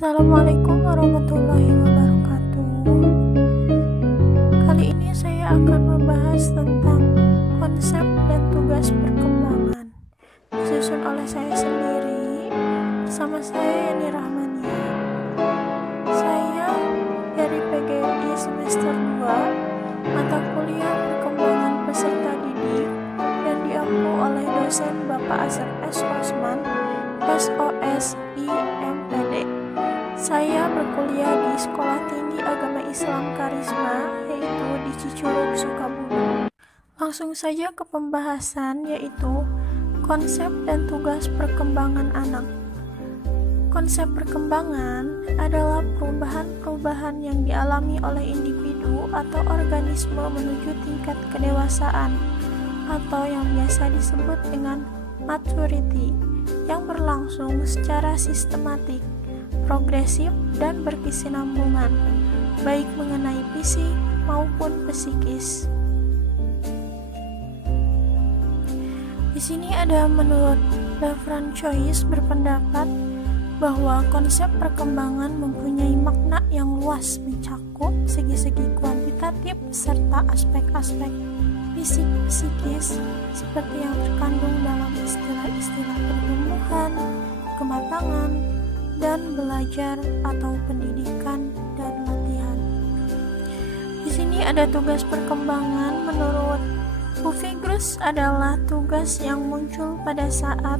Assalamualaikum warahmatullahi wabarakatuh. Kali ini saya akan membahas tentang konsep dan tugas perkembangan, disusun oleh saya sendiri bersama saya Yani Rahmania. Saya dari PGRI semester 2, mata kuliah perkembangan peserta didik, dan diampu oleh dosen Bapak Asep S. Rosman, SOSIMPD. Saya berkuliah di Sekolah Tinggi Agama Islam Karisma, yaitu di Cicurug, Sukabumi. Langsung saja ke pembahasan, yaitu konsep dan tugas perkembangan anak. Konsep perkembangan adalah perubahan-perubahan yang dialami oleh individu atau organisme menuju tingkat kedewasaan, atau yang biasa disebut dengan maturity, yang berlangsung secara sistematik, progresif, dan berkesinambungan, baik mengenai fisik maupun psikis. Di sini ada menurut Lefranc Joyce berpendapat bahwa konsep perkembangan mempunyai makna yang luas, mencakup segi-segi kuantitatif serta aspek-aspek fisik psikis seperti yang terkandung dalam istilah-istilah pertumbuhan, kematangan, dan belajar atau pendidikan dan latihan. Di sini ada tugas perkembangan menurut Hufigros adalah tugas yang muncul pada saat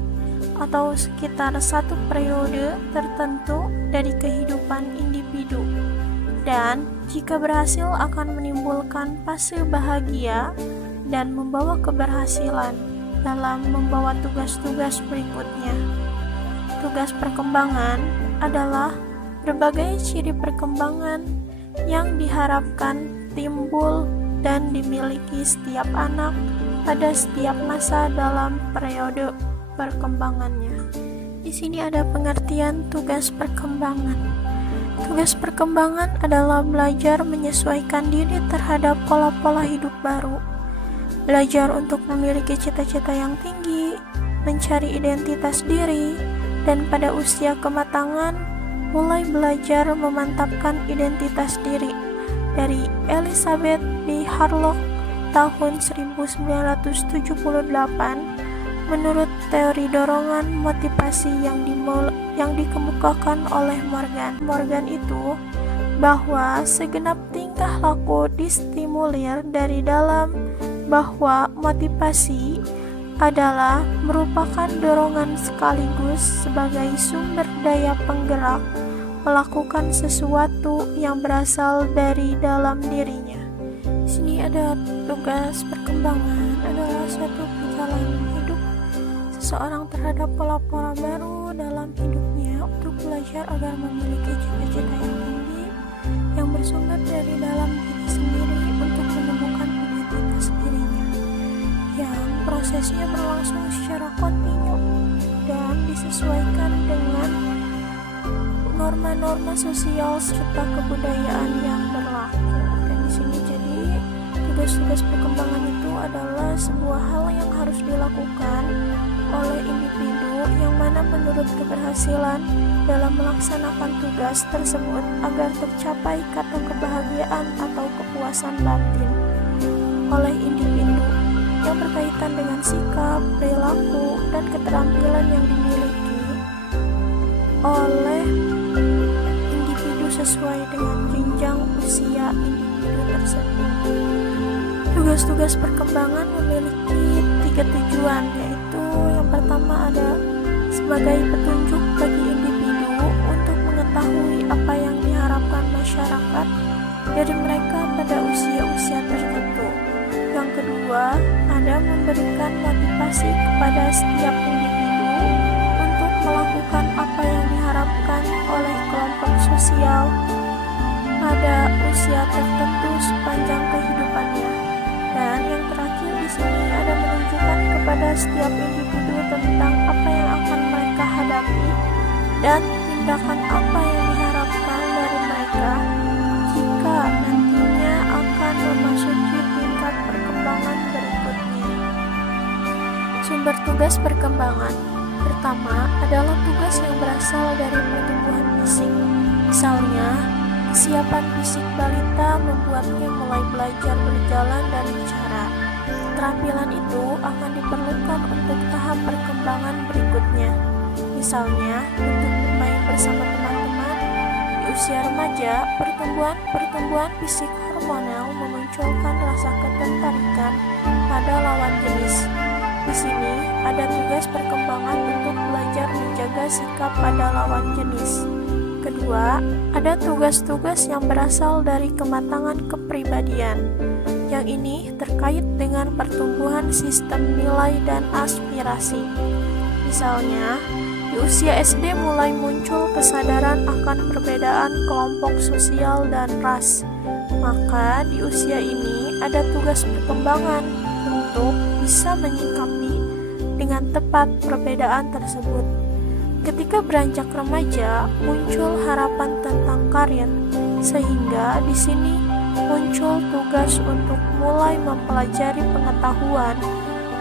atau sekitar satu periode tertentu dari kehidupan individu, dan jika berhasil akan menimbulkan fase bahagia dan membawa keberhasilan dalam membawa tugas-tugas berikutnya. Tugas perkembangan adalah berbagai ciri perkembangan yang diharapkan timbul dan dimiliki setiap anak pada setiap masa dalam periode perkembangannya. Di sini ada pengertian tugas perkembangan. Tugas perkembangan adalah belajar menyesuaikan diri terhadap pola-pola hidup baru, belajar untuk memiliki cita-cita yang tinggi, mencari identitas diri, dan pada usia kematangan mulai belajar memantapkan identitas diri. Dari Elizabeth B. Harlock tahun 1978 menurut teori dorongan motivasi yang dikemukakan oleh Morgan itu bahwa segenap tingkah laku distimulir dari dalam, bahwa motivasi adalah merupakan dorongan sekaligus sebagai sumber daya penggerak melakukan sesuatu yang berasal dari dalam dirinya. Di sini ada tugas perkembangan adalah suatu perjalanan hidup seseorang terhadap pola-pola baru dalam hidupnya untuk belajar agar memiliki cita-cita yang tinggi yang bersumber dari dalam diri sendiri untuk menemukan identitas dirinya, yang prosesnya berlangsung secara kontinu dan disesuaikan dengan norma-norma sosial serta kebudayaan yang berlaku. Dan di sini jadi tugas-tugas perkembangan itu adalah sebuah hal yang harus dilakukan oleh individu yang mana menurut keberhasilan dalam melaksanakan tugas tersebut agar tercapai kata kebahagiaan atau kepuasan batin oleh individu yang berkaitan dengan sikap, perilaku, dan keterampilan yang dimiliki oleh individu sesuai dengan jenjang usia individu tersebut. Tugas-tugas perkembangan memiliki 3 tujuan, yaitu yang pertama ada sebagai petunjuk bagi individu untuk mengetahui apa yang diharapkan masyarakat dari mereka pada usia-usia tertentu. Yang kedua, ada memberikan motivasi kepada setiap individu untuk melakukan apa yang diharapkan oleh kelompok sosial pada usia tertentu sepanjang kehidupannya. Dan yang terakhir di sini ada menunjukkan kepada setiap individu tentang apa yang akan mereka hadapi dan tindakan apa yang diharapkan dari mereka jika nantinya akan memasuki tingkat perkembangan berikutnya. Sumber tugas perkembangan pertama adalah tugas yang berasal dari pertumbuhan fisik. Misalnya, kesiapan fisik balita membuatnya mulai belajar berjalan dan bicara. Keterampilan itu akan diperlukan untuk tahap perkembangan berikutnya. Misalnya, untuk bermain bersama teman-teman. Di usia remaja, pertumbuhan fisik hormonal memunculkan rasa ketertarikan pada lawan jenis. Di sini, ada tugas perkembangan untuk belajar menjaga sikap pada lawan jenis. Kedua, ada tugas-tugas yang berasal dari kematangan kepribadian. Yang ini terkait dengan pertumbuhan sistem nilai dan aspirasi. Misalnya, di usia SD mulai muncul kesadaran akan perbedaan kelompok sosial dan ras. Maka di usia ini ada tugas perkembangan untuk bisa menyikapi dengan tepat perbedaan tersebut. Ketika beranjak remaja, muncul harapan tentang karir, sehingga di sini muncul tugas untuk mulai mempelajari pengetahuan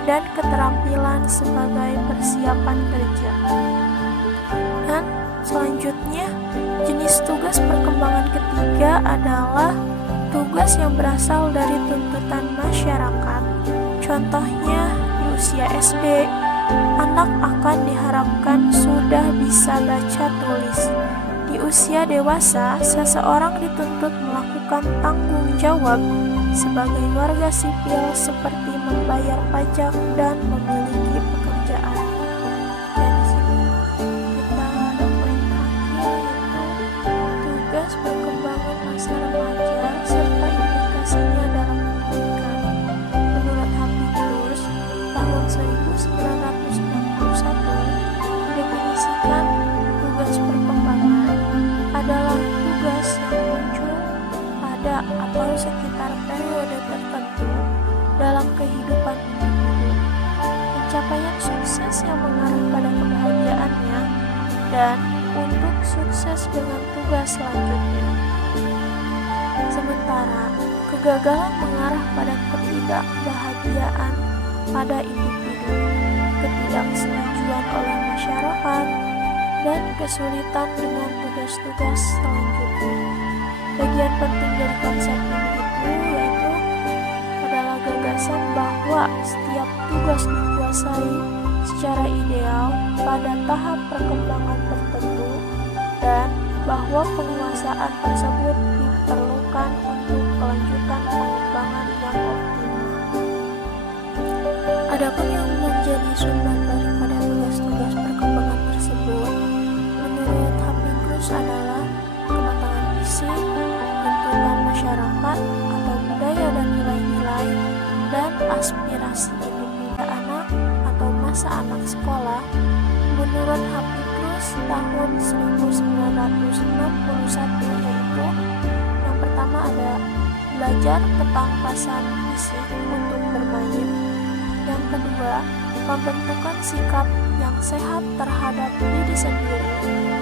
dan keterampilan sebagai persiapan kerja. Dan selanjutnya, jenis tugas perkembangan ketiga adalah tugas yang berasal dari tuntutan masyarakat. Contohnya, di usia SD, anak akan diharapkan sudah bisa baca tulis. Di usia dewasa, seseorang dituntut melakukan tanggung jawab sebagai warga sipil seperti membayar pajak dan memiliki pekerjaan. Dan di sini kita ada poin terakhir, yaitu tugas perkembangan masa remaja serta implikasinya dalam pendidikan. Menurut Hafikrus, tahun 1991 didefinisikan tugas perkembangan adalah tugas yang muncul pada atau sekitar periode tertentu dalam kehidupan individu, pencapaian sukses yang mengarah pada kebahagiaannya, dan untuk sukses dengan tugas selanjutnya. Sementara, kegagalan mengarah pada ketidakbahagiaan pada individu, ketidaksetujuan oleh masyarakat, dan kesulitan dengan tugas-tugas selanjutnya. Bagian penting dari konsep ini yaitu adalah gagasan bahwa setiap tugas dikuasai secara ideal pada tahap perkembangan tertentu dan bahwa penguasaan tersebut diperlukan untuk kelanjutan pengembangan yang optimal. Adapun yang menjadi sumber daripada tugas-tugas perkembangan tersebut menurut Hafikrus adalah kematangan fisik, tuntutan masyarakat atau budaya dan nilai-nilai, dan aspirasi individu anak atau masa anak sekolah. Menurut Hafikrus tahun 1961 yaitu yang pertama ada belajar ketangkasan fisik untuk bermain. Yang kedua, pembentukan sikap yang sehat terhadap diri sendiri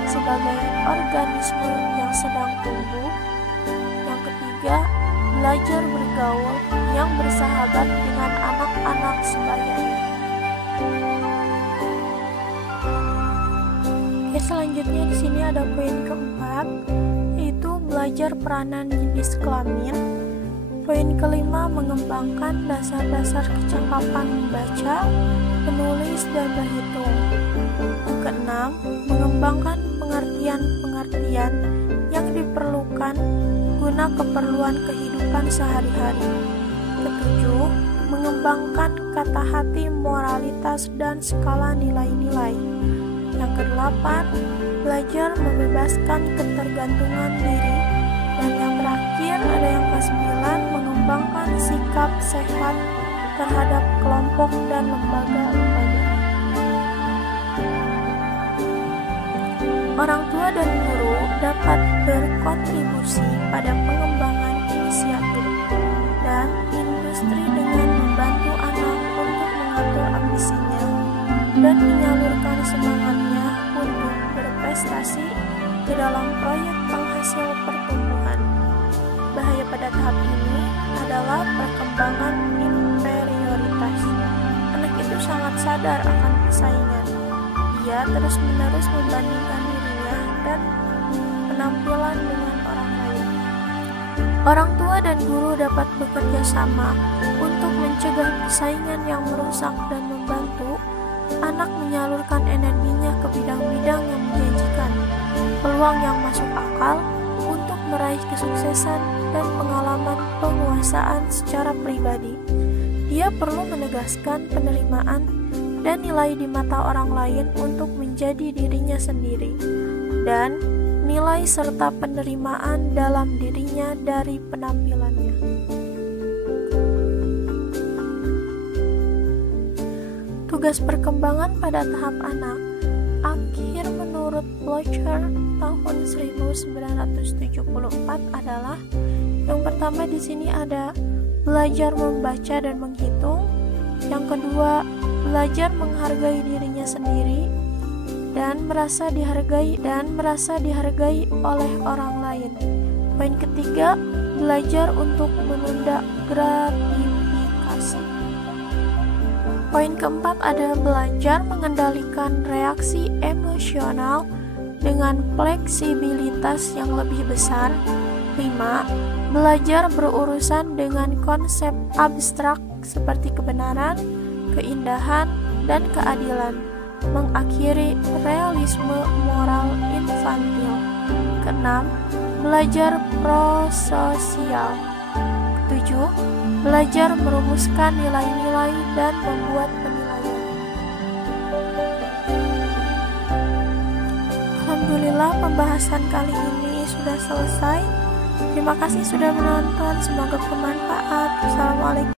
sebagai organisme yang sedang tumbuh. Yang ketiga, belajar bergaul yang bersahabat dengan anak-anak sebayanya. Oke, selanjutnya di sini ada poin keempat, yaitu belajar peranan jenis kelamin. Poin kelima, mengembangkan dasar-dasar kecakapan membaca, menulis, dan berhitung. Yang keenam, mengembangkan pengertian-pengertian yang diperlukan guna keperluan kehidupan sehari-hari. Ketujuh, mengembangkan kata hati, moralitas, dan skala nilai-nilai. Yang kedelapan, belajar membebaskan ketergantungan diri. Dan yang terakhir ada yang ke-9, mengembangkan sikap sehat terhadap kelompok dan lembaga-lembaga. Orang tua dan guru dapat berkontribusi pada pengembangan inisiatif dan industri dengan membantu anak untuk mengatur ambisinya dan menyalurkan semangatnya untuk berprestasi ke dalam proyek penghasil pertumbuhan. Bahaya pada tahap ini adalah perkembangan inferioritas. Anak itu sangat sadar akan persaingan. Dia terus-menerus membandingkan dirinya dan penampilan Orang tua dan guru dapat bekerja sama untuk mencegah persaingan yang merusak dan membantu anak menyalurkan energinya ke bidang-bidang yang menjanjikan, peluang yang masuk akal untuk meraih kesuksesan dan pengalaman penguasaan secara pribadi. Dia perlu menegaskan penerimaan dan nilai di mata orang lain untuk menjadi dirinya sendiri, dan nilai serta penerimaan dalam dirinya dari penampilannya. Tugas perkembangan pada tahap anak akhir menurut Blocher tahun 1974 adalah yang pertama di sini ada belajar membaca dan menghitung, yang kedua belajar menghargai dirinya sendiri dan merasa dihargai oleh orang lain. Poin ketiga, belajar untuk menunda gratifikasi. Poin keempat ada belajar mengendalikan reaksi emosional dengan fleksibilitas yang lebih besar. 5. Belajar berurusan dengan konsep abstrak seperti kebenaran, keindahan, dan keadilan, mengakhiri realisme moral infantil. 6. Belajar prososial. 7. Belajar merumuskan nilai-nilai dan membuat penilaian. Alhamdulillah, pembahasan kali ini sudah selesai. Terima kasih sudah menonton, semoga bermanfaat. Assalamualaikum.